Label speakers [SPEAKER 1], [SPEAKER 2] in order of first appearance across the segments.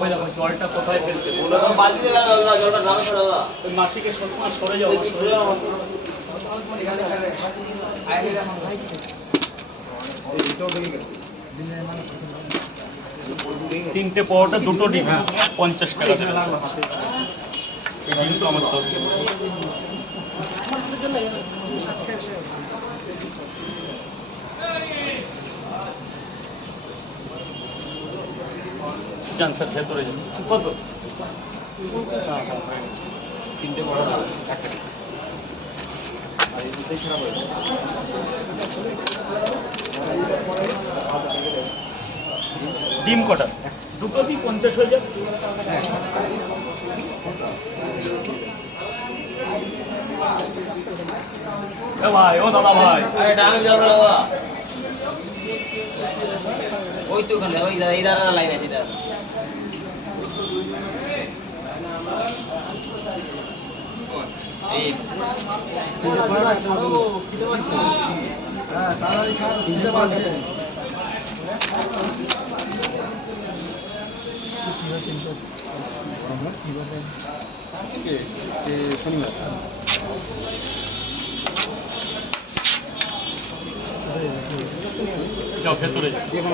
[SPEAKER 1] ওই দেখো জলটা কোথায় ফেলছে? বলো।
[SPEAKER 2] বালতিতে দাও জলটা জলটা গ্রামে ছড়া দাও
[SPEAKER 1] ওই মাসিকে সরে সরে যাও সরে যাও। তিনটে পরোটা দুটো ডিম। পঞ্চাশ টাকা আমার যান স্যার ভেতরে যান কত। তিনটে একটা ডিম। কটা? দুটো কি পঞ্চাশ এ ভাই ও দাদা ভাই।
[SPEAKER 2] ওই তো ওই এই দাঁড়া লাইন আছে দাঁড়া এই
[SPEAKER 3] হ্যাঁ তাড়াতাড়ি খাও বুঝতে পারছে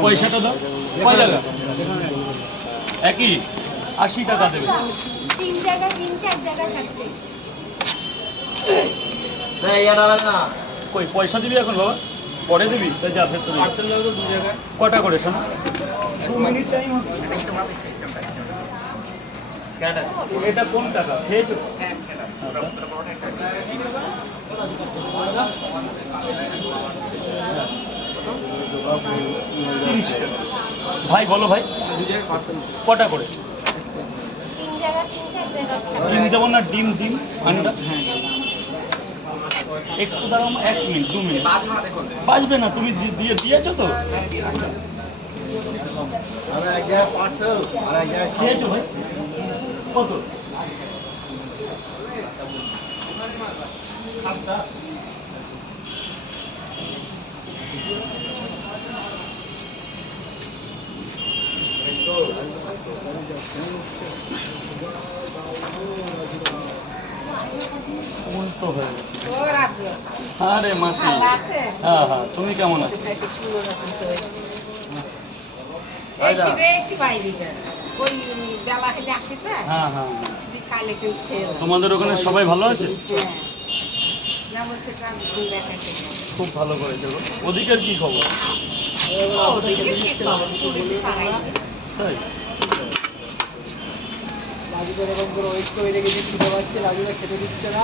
[SPEAKER 1] পয়সাটা কয় টাকা? একই? আশি টাকা দেবে।
[SPEAKER 4] তিন জায়গায় তিনটে, এক জায়গায় চারটে।
[SPEAKER 2] না ইয়া দাঁড়াবে না
[SPEAKER 1] কই পয়সা দিবি এখন বাবা? পরে দিবি তা যা ভেতরে। যা। কটা করে শোনো? মিনিট টাইম এটা কোন টাকা? খেয়েছো? ভাই বলো ভাই কটা করে?
[SPEAKER 4] তিন
[SPEAKER 1] ডিম যেমন না ডিম ডিম আন্ডা একটু দাঁড়াও, এক মিনিট, দু মিনিট। বাজবে না, তুমি দিয়ে দিয়েছ তো?
[SPEAKER 3] আর এক জায়গায় পার্সেল আর এক
[SPEAKER 1] উল্টো হয়ে গেছে। আরে মাসি। হ্যাঁ হ্যাঁ তুমি কেমন আছো? হ্যাঁ হ্যাঁ হ্যাঁ। তোমাদের ওখানে সবাই ভালো আছে? খুব ভালো করেছে। ওদিকের কি খবর? তাই?
[SPEAKER 3] এরকম করে ওয়েট করে পারছে রাজুরা খেতে দিচ্ছে না।